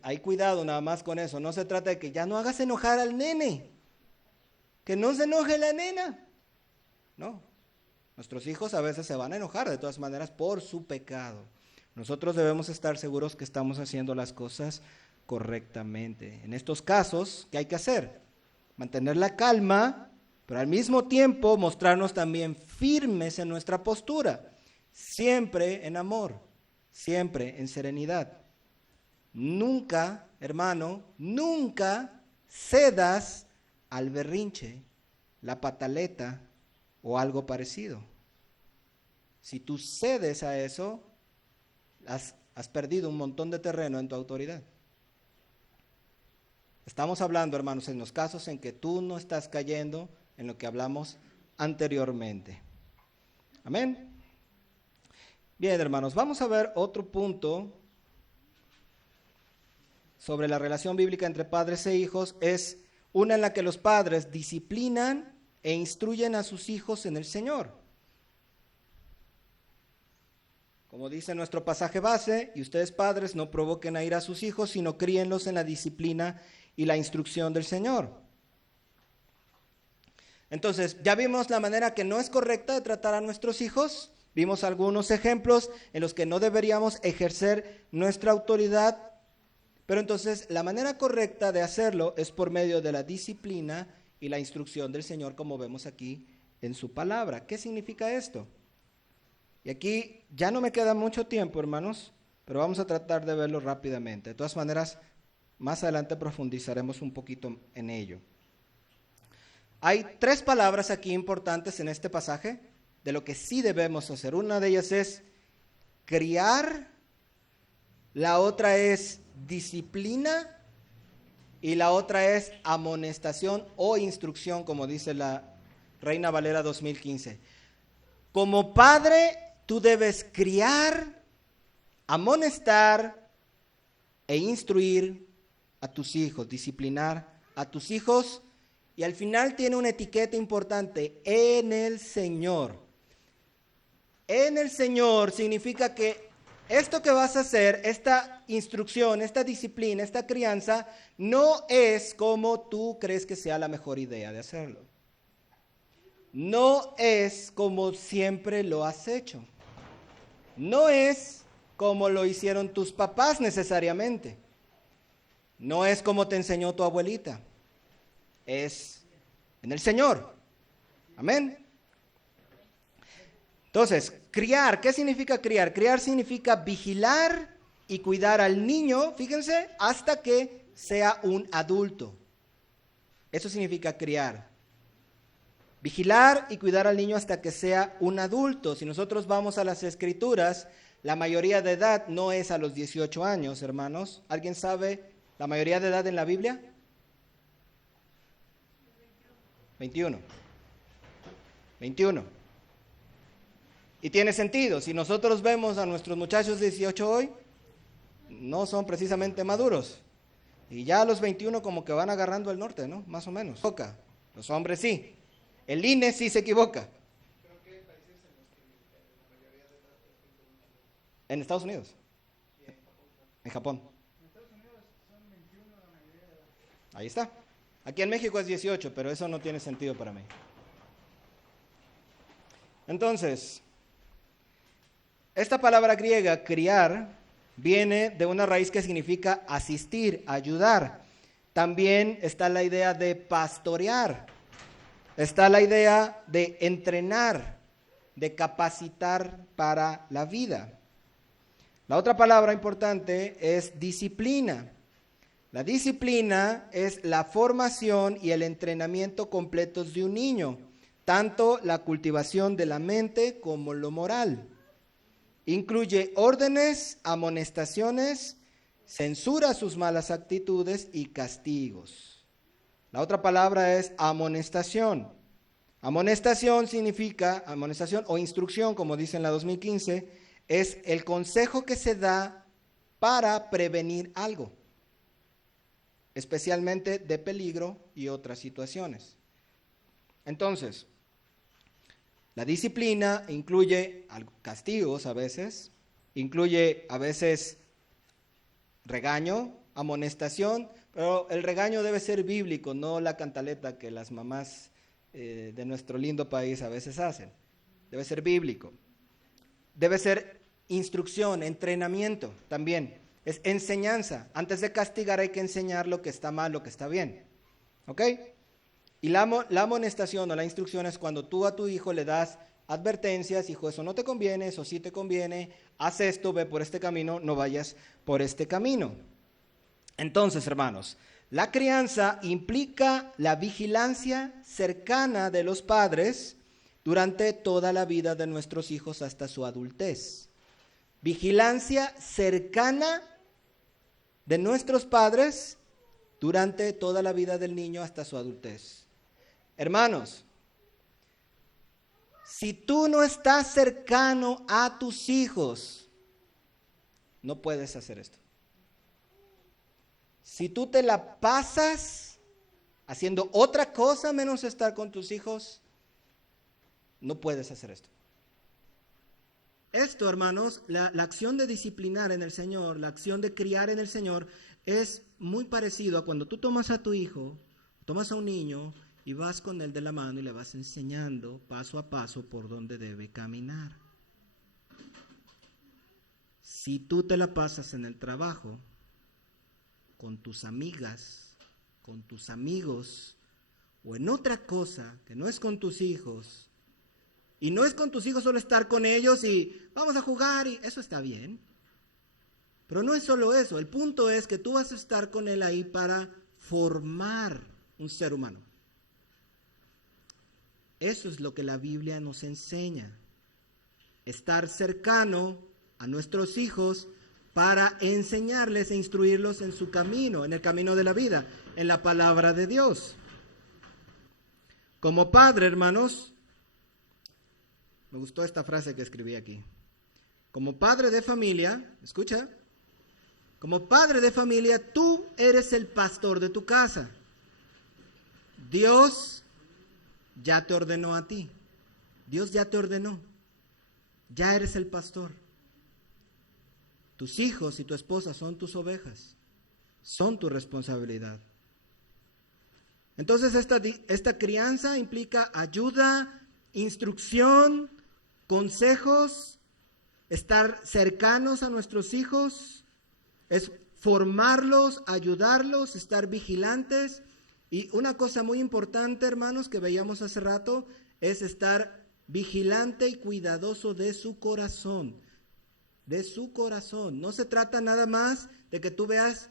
Hay cuidado nada más con eso. No se trata de que ya no hagas enojar al nene, que no se enoje la nena. No, nuestros hijos a veces se van a enojar de todas maneras por su pecado. Nosotros debemos estar seguros que estamos haciendo las cosas correctamente. En estos casos, ¿qué hay que hacer? Mantener la calma, pero al mismo tiempo mostrarnos también firmes en nuestra postura, siempre en amor, siempre en serenidad. Nunca, hermano, nunca cedas al berrinche, la pataleta o algo parecido. Si tú cedes a eso, has perdido un montón de terreno en tu autoridad. Estamos hablando, hermanos, en los casos en que tú no estás cayendo en lo que hablamos anteriormente. Amén. Bien, hermanos, vamos a ver otro punto sobre la relación bíblica entre padres e hijos. Es una en la que los padres disciplinan e instruyen a sus hijos en el Señor. Como dice nuestro pasaje base, y ustedes padres no provoquen a ira a sus hijos, sino críenlos en la disciplina y la instrucción del Señor. Entonces, ya vimos la manera que no es correcta de tratar a nuestros hijos. Vimos algunos ejemplos en los que no deberíamos ejercer nuestra autoridad. Pero entonces, la manera correcta de hacerlo es por medio de la disciplina y la instrucción del Señor, como vemos aquí en su palabra. ¿Qué significa esto? Y aquí ya no me queda mucho tiempo, hermanos, pero vamos a tratar de verlo rápidamente. De todas maneras, más adelante profundizaremos un poquito en ello. Hay 3 palabras aquí importantes en este pasaje de lo que sí debemos hacer. Una de ellas es criar, la otra es disciplina y la otra es amonestación o instrucción, como dice la Reina Valera 2015. Como padre, tú debes criar, amonestar e instruir a tus hijos, disciplinar a tus hijos, y al final tiene una etiqueta importante: en el Señor. En el Señor significa que esto que vas a hacer, esta instrucción, esta disciplina, esta crianza, no es como tú crees que sea la mejor idea de hacerlo. No es como siempre lo has hecho. No es como lo hicieron tus papás necesariamente. No es como te enseñó tu abuelita. Es en el Señor. Amén. Entonces, criar, ¿qué significa criar? Criar significa vigilar y cuidar al niño, fíjense, hasta que sea un adulto. Eso significa criar. Vigilar y cuidar al niño hasta que sea un adulto. Si nosotros vamos a las Escrituras, la mayoría de edad no es a los 18 años, hermanos. ¿Alguien sabe la mayoría de edad en la Biblia? 21. 21. Y tiene sentido. Si nosotros vemos a nuestros muchachos de 18 hoy, no son precisamente maduros. Y ya a los 21 como que van agarrando el norte, ¿no? Más o menos. Los hombres sí. El INE sí se equivoca. En Estados Unidos. En Japón. Ahí está. Aquí en México es 18, pero eso no tiene sentido para mí. Entonces, esta palabra griega, criar, viene de una raíz que significa asistir, ayudar. También está la idea de pastorear. Está la idea de entrenar, de capacitar para la vida. La otra palabra importante es disciplina. La disciplina es la formación y el entrenamiento completos de un niño, tanto la cultivación de la mente como lo moral. Incluye órdenes, amonestaciones, censura sus malas actitudes y castigos. La otra palabra es amonestación. Amonestación significa, amonestación o instrucción, como dice en la 2015, es el consejo que se da para prevenir algo, especialmente de peligro y otras situaciones. Entonces, la disciplina incluye castigos a veces, incluye a veces regaño, amonestación, pero el regaño debe ser bíblico, no la cantaleta que las mamás de nuestro lindo país a veces hacen. Debe ser bíblico. Debe ser instrucción, entrenamiento también. Es enseñanza. Antes de castigar hay que enseñar lo que está mal, lo que está bien. ¿Ok? Y la amonestación o la instrucción es cuando tú a tu hijo le das advertencias: hijo, eso no te conviene, eso sí te conviene, haz esto, ve por este camino, no vayas por este camino. Entonces, hermanos, la crianza implica la vigilancia cercana de los padres durante toda la vida de nuestros hijos hasta su adultez. Vigilancia cercana de nuestros padres durante toda la vida del niño hasta su adultez. Hermanos, si tú no estás cercano a tus hijos, no puedes hacer esto. Si tú te la pasas haciendo otra cosa menos estar con tus hijos, no puedes hacer esto. Esto, hermanos, la acción de disciplinar en el Señor, la acción de criar en el Señor, es muy parecido a cuando tú tomas a tu hijo, tomas a un niño y vas con él de la mano y le vas enseñando paso a paso por dónde debe caminar. Si tú te la pasas en el trabajo, con tus amigas, con tus amigos, o en otra cosa que no es con tus hijos, y no es con tus hijos solo estar con ellos y vamos a jugar, y eso está bien, pero no es solo eso. El punto es que tú vas a estar con él ahí para formar un ser humano. Eso es lo que la Biblia nos enseña, estar cercano a nuestros hijos para enseñarles e instruirlos en su camino, en el camino de la vida, en la palabra de Dios. Como padre, hermanos, me gustó esta frase que escribí aquí. Como padre de familia, escucha, como padre de familia, tú eres el pastor de tu casa. Dios ya te ordenó a ti. Dios ya te ordenó. Ya eres el pastor. Tus hijos y tu esposa son tus ovejas, son tu responsabilidad. Entonces esta crianza implica ayuda, instrucción, consejos, estar cercanos a nuestros hijos, es formarlos, ayudarlos, estar vigilantes. Y una cosa muy importante, hermanos, que veíamos hace rato, es estar vigilante y cuidadoso de su corazón. De su corazón. No se trata nada más de que tú veas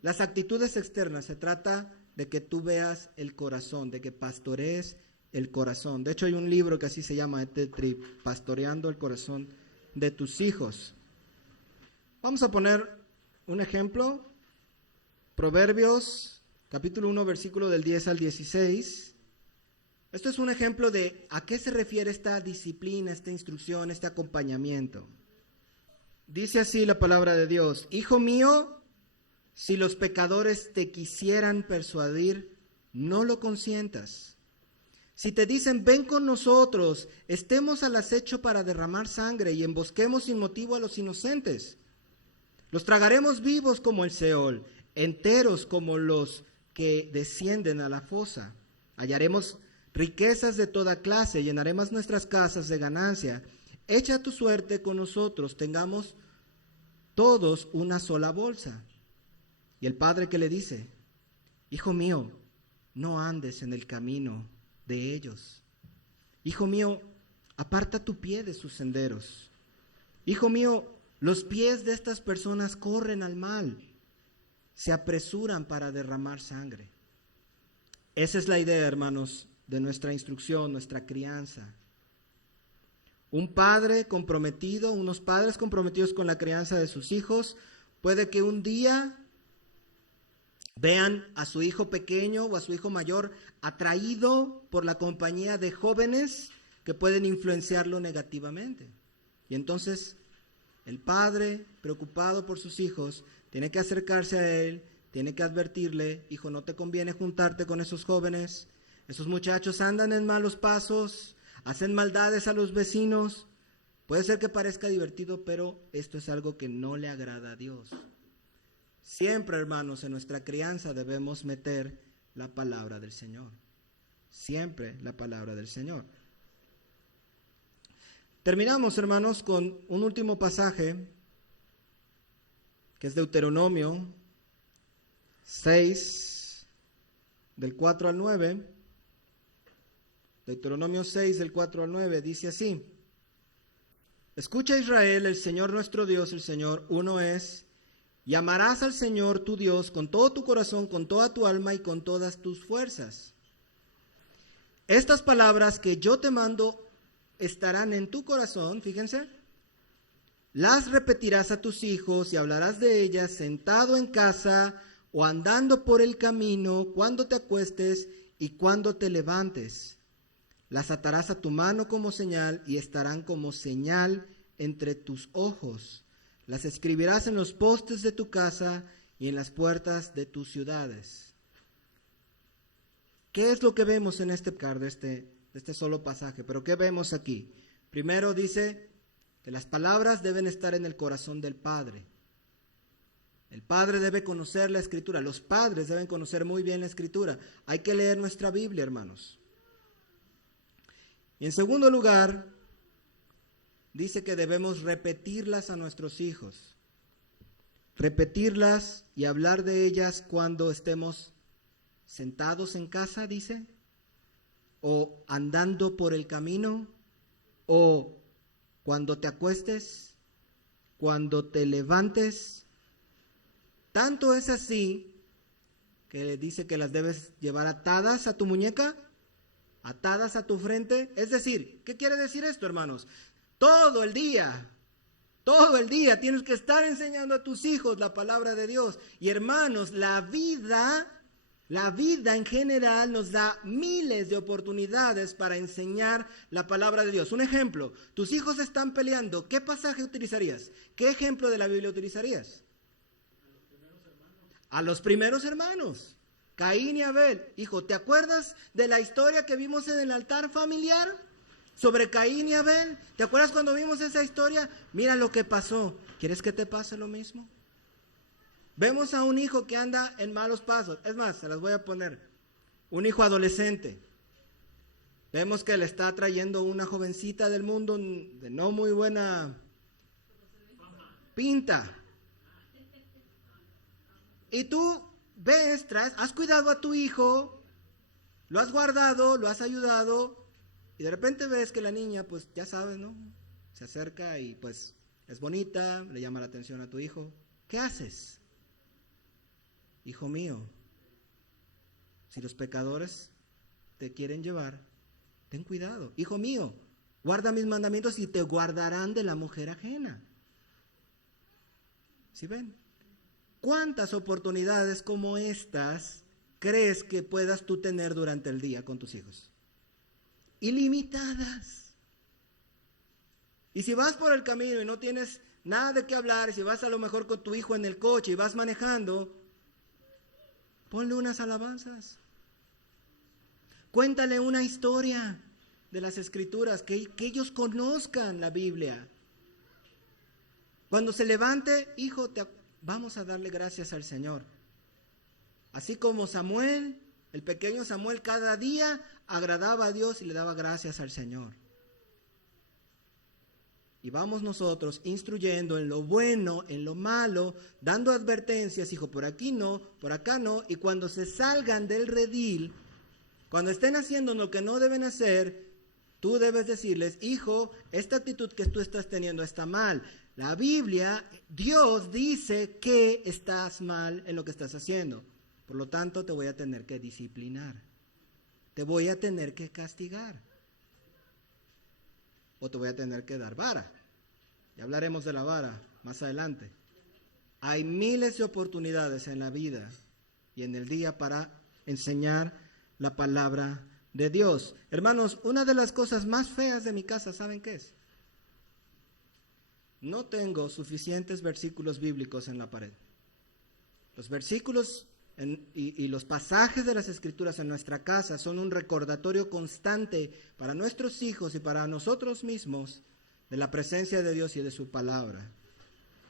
las actitudes externas, se trata de que tú veas el corazón, de que pastorees el corazón. De hecho, hay un libro que así se llama, este trip, Pastoreando el corazón de tus hijos. Vamos a poner un ejemplo. Proverbios, capítulo 1, versículo del 10 al 16. Esto es un ejemplo de a qué se refiere esta disciplina, esta instrucción, este acompañamiento. Dice así la palabra de Dios: Hijo mío, si los pecadores te quisieran persuadir, no lo consientas. Si te dicen, ven con nosotros, estemos al acecho para derramar sangre y embosquemos sin motivo a los inocentes. Los tragaremos vivos como el Seol, enteros como los que descienden a la fosa. Hallaremos riquezas de toda clase, llenaremos nuestras casas de ganancia. Echa tu suerte con nosotros, tengamos todos una sola bolsa. Y el padre que le dice: Hijo mío, no andes en el camino de ellos. Hijo mío, aparta tu pie de sus senderos. Hijo mío, los pies de estas personas corren al mal, se apresuran para derramar sangre. Esa es la idea, hermanos, de nuestra instrucción, nuestra crianza. Un padre comprometido, unos padres comprometidos con la crianza de sus hijos, puede que un día vean a su hijo pequeño o a su hijo mayor atraído por la compañía de jóvenes que pueden influenciarlo negativamente. Y entonces el padre, preocupado por sus hijos, tiene que acercarse a él, tiene que advertirle: hijo, no te conviene juntarte con esos jóvenes, esos muchachos andan en malos pasos, hacen maldades a los vecinos. Puede ser que parezca divertido, pero esto es algo que no le agrada a Dios. Siempre, hermanos, en nuestra crianza debemos meter la palabra del Señor. Siempre la palabra del Señor. Terminamos, hermanos, con un último pasaje, que es Deuteronomio 6, del 4 al 9. Deuteronomio 6, del 4 al 9, dice así: Escucha, Israel, el Señor nuestro Dios, el Señor uno es, y amarás al Señor tu Dios con todo tu corazón, con toda tu alma y con todas tus fuerzas. Estas palabras que yo te mando estarán en tu corazón, fíjense, las repetirás a tus hijos y hablarás de ellas sentado en casa o andando por el camino, cuando te acuestes y cuando te levantes. Las atarás a tu mano como señal y estarán como señal entre tus ojos. Las escribirás en los postes de tu casa y en las puertas de tus ciudades. ¿Qué es lo que vemos en este solo pasaje? Pero ¿qué vemos aquí? Primero dice que las palabras deben estar en el corazón del Padre. El Padre debe conocer la Escritura. Los padres deben conocer muy bien la Escritura. Hay que leer nuestra Biblia, hermanos. Y en segundo lugar, dice que debemos repetirlas a nuestros hijos. Repetirlas y hablar de ellas cuando estemos sentados en casa, dice, o andando por el camino, o cuando te acuestes, cuando te levantes. Tanto es así que dice que las debes llevar atadas a tu muñeca, atadas a tu frente. Es decir, ¿qué quiere decir esto, hermanos? Todo el día tienes que estar enseñando a tus hijos la palabra de Dios. Y hermanos, la vida en general nos da miles de oportunidades para enseñar la palabra de Dios. Un ejemplo: tus hijos están peleando, ¿qué pasaje utilizarías? ¿Qué ejemplo de la Biblia utilizarías? A los primeros hermanos, Caín y Abel. Hijo, ¿te acuerdas de la historia que vimos en el altar familiar sobre Caín y Abel? ¿Te acuerdas cuando vimos esa historia? Mira lo que pasó. ¿Quieres que te pase lo mismo? Vemos a un hijo que anda en malos pasos. Es más, se las voy a poner. Un hijo adolescente. Vemos que le está trayendo una jovencita del mundo de no muy buena pinta. Y tú ves, has cuidado a tu hijo, lo has guardado, lo has ayudado, y de repente ves que la niña, pues ya sabes, ¿no? Se acerca y pues es bonita, le llama la atención a tu hijo. ¿Qué haces? Hijo mío, si los pecadores te quieren llevar, Ten cuidado. Hijo mío, guarda mis mandamientos y te guardarán de la mujer ajena. ¿Sí ven? ¿Cuántas oportunidades como estas crees que puedas tú tener durante el día con tus hijos? Ilimitadas. Y si vas por el camino y no tienes nada de qué hablar, si vas a lo mejor con tu hijo en el coche y vas manejando, ponle unas alabanzas. Cuéntale una historia de las Escrituras, que ellos conozcan la Biblia. Cuando se levante, hijo, vamos a darle gracias al Señor. Así como Samuel, el pequeño Samuel, cada día agradaba a Dios y le daba gracias al Señor. Y vamos nosotros instruyendo en lo bueno, en lo malo, dando advertencias, hijo, por aquí no, por acá no, y cuando se salgan del redil, cuando estén haciendo lo que no deben hacer, tú debes decirles, hijo, esta actitud que tú estás teniendo está mal. La Biblia, Dios dice que estás mal en lo que estás haciendo. Por lo tanto, te voy a tener que disciplinar. Te voy a tener que castigar. O te voy a tener que dar vara. Ya hablaremos de la vara más adelante. Hay miles de oportunidades en la vida y en el día para enseñar la palabra de Dios. Hermanos, una de las cosas más feas de mi casa, ¿saben qué es? No tengo suficientes versículos bíblicos en la pared. Los versículos y los pasajes de las Escrituras en nuestra casa son un recordatorio constante para nuestros hijos y para nosotros mismos de la presencia de Dios y de su palabra.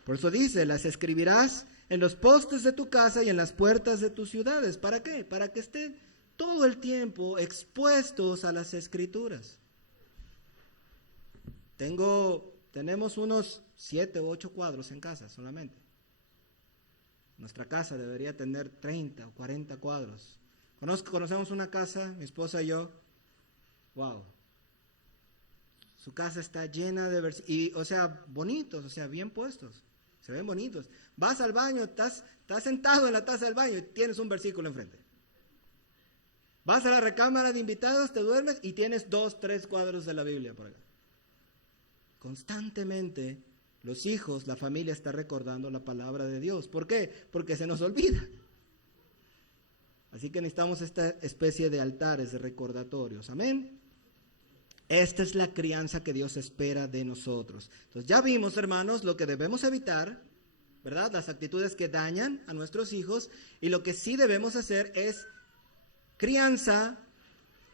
Por eso dice, las escribirás en los postes de tu casa y en las puertas de tus ciudades. ¿Para qué? Para que estén todo el tiempo expuestos a las Escrituras. Tenemos unos 7 u 8 cuadros en casa solamente. Nuestra casa debería tener 30 o 40 cuadros. Conocemos una casa, mi esposa y yo. Wow. Su casa está llena de versículos, bonitos, bien puestos. Se ven bonitos. Vas al baño, estás sentado en la taza del baño y tienes un versículo enfrente. Vas a la recámara de invitados, te duermes y tienes 2, 3 cuadros de la Biblia por acá. Constantemente los hijos, la familia está recordando la palabra de Dios. ¿Por qué? Porque se nos olvida. Así que necesitamos esta especie de altares, de recordatorios. Amén. Esta es la crianza que Dios espera de nosotros. Entonces ya vimos, hermanos, lo que debemos evitar, ¿verdad? Las actitudes que dañan a nuestros hijos, y lo que sí debemos hacer es crianza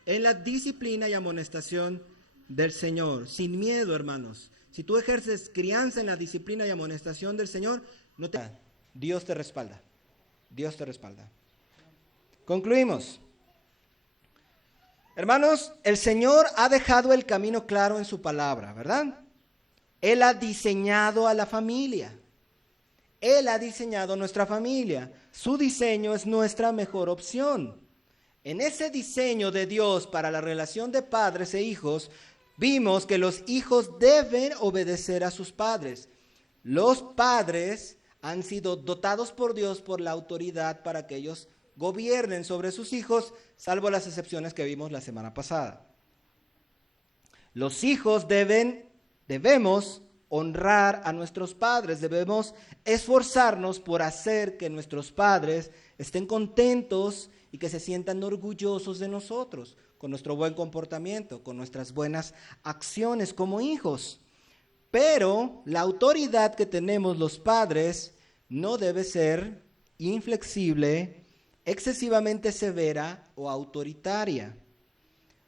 en la disciplina y amonestación del Señor, sin miedo, hermanos. Si tú ejerces crianza en la disciplina y amonestación del Señor, Dios te respalda. Dios te respalda. Concluimos. Hermanos, el Señor ha dejado el camino claro en su palabra, ¿verdad? Él ha diseñado a la familia. Él ha diseñado nuestra familia. Su diseño es nuestra mejor opción. En ese diseño de Dios para la relación de padres e hijos, vimos que los hijos deben obedecer a sus padres. Los padres han sido dotados por Dios por la autoridad para que ellos gobiernen sobre sus hijos, salvo las excepciones que vimos la semana pasada. Los hijos debemos honrar a nuestros padres, debemos esforzarnos por hacer que nuestros padres estén contentos y que se sientan orgullosos de nosotros, con nuestro buen comportamiento, con nuestras buenas acciones como hijos. Pero la autoridad que tenemos los padres no debe ser inflexible, excesivamente severa o autoritaria.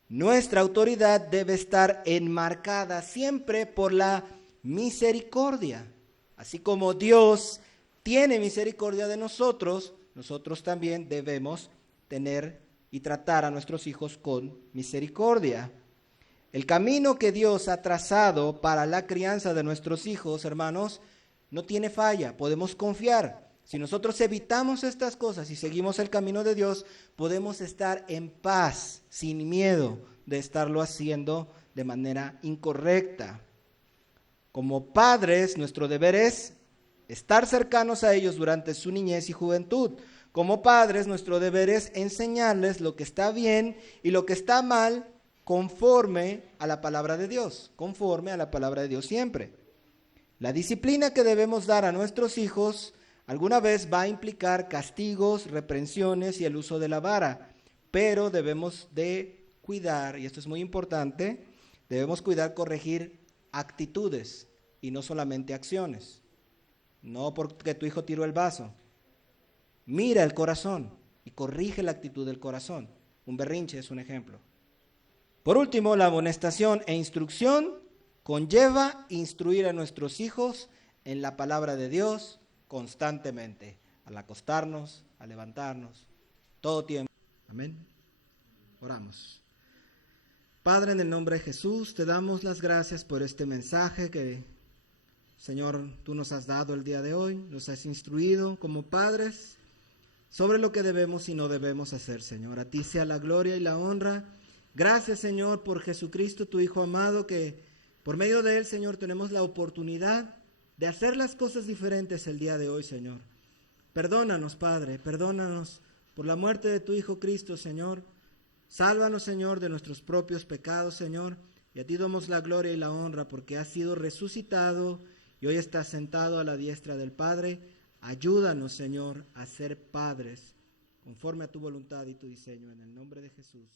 Nuestra autoridad debe estar enmarcada siempre por la misericordia. Así como Dios tiene misericordia de nosotros, nosotros también debemos tener y tratar a nuestros hijos con misericordia. El camino que Dios ha trazado para la crianza de nuestros hijos, hermanos, no tiene falla. Podemos confiar. Si nosotros evitamos estas cosas y seguimos el camino de Dios, podemos estar en paz, sin miedo de estarlo haciendo de manera incorrecta. Como padres, nuestro deber es estar cercanos a ellos durante su niñez y juventud. Como padres, nuestro deber es enseñarles lo que está bien y lo que está mal conforme a la palabra de Dios, conforme a la palabra de Dios siempre. La disciplina que debemos dar a nuestros hijos alguna vez va a implicar castigos, reprensiones y el uso de la vara, pero debemos de cuidar, y esto es muy importante, debemos cuidar corregir actitudes y no solamente acciones. No porque tu hijo tiró el vaso. Mira el corazón y corrige la actitud del corazón. Un berrinche es un ejemplo. Por último, la amonestación e instrucción conlleva instruir a nuestros hijos en la palabra de Dios constantemente, al acostarnos, al levantarnos, todo tiempo. Amén. Oramos. Padre, en el nombre de Jesús, te damos las gracias por este mensaje que, Señor, tú nos has dado el día de hoy, nos has instruido como padres sobre lo que debemos y no debemos hacer, Señor. A ti sea la gloria y la honra. Gracias, Señor, por Jesucristo, tu Hijo amado, que por medio de Él, Señor, tenemos la oportunidad de hacer las cosas diferentes el día de hoy, Señor. Perdónanos, Padre, perdónanos por la muerte de tu Hijo Cristo, Señor. Sálvanos, Señor, de nuestros propios pecados, Señor. Y a ti damos la gloria y la honra porque has sido resucitado y hoy estás sentado a la diestra del Padre. Ayúdanos, Señor, a ser padres conforme a tu voluntad y tu diseño. En el nombre de Jesús.